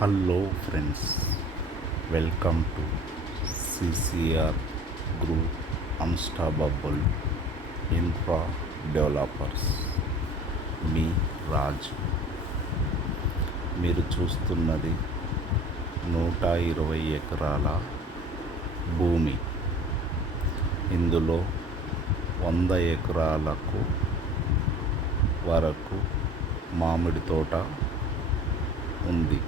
Hello friends welcome to C C R group unstoppable infra developers మీ రాజ్ మీరు చూస్తున్నది నూట ఇరవై ఎకరాల భూమి. ఇందులో వంద ఎకరాలకు వరకు మామిడి తోట ఉంది.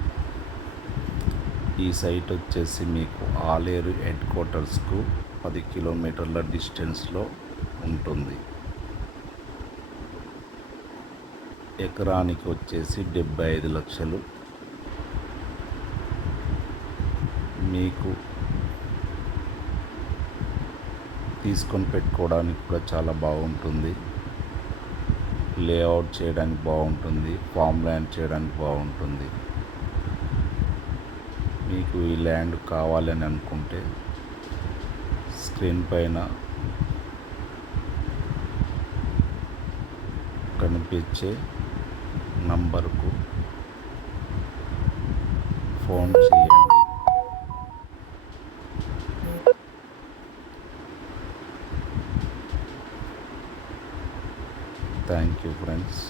ఈ సైట్ వచ్చేసి మీకు ఆలేరు హెడ్ క్వార్టర్స్కు పది కిలోమీటర్ల డిస్టెన్స్లో ఉంటుంది. ఎకరానికి వచ్చేసి డెబ్బై ఐదు లక్షలు. మీకు తీసుకొని పెట్టుకోవడానికి కూడా చాలా బాగుంటుంది. లేఅవుట్ చేయడానికి బాగుంటుంది. ఫామ్ ల్యాండ్ చేయడానికి బాగుంటుంది. మీకు ఈ ల్యాండ్ కావాలని అనుకుంటే స్క్రీన్ పైన కనిపించే నంబర్కు ఫోన్ చేయండి. Thank you friends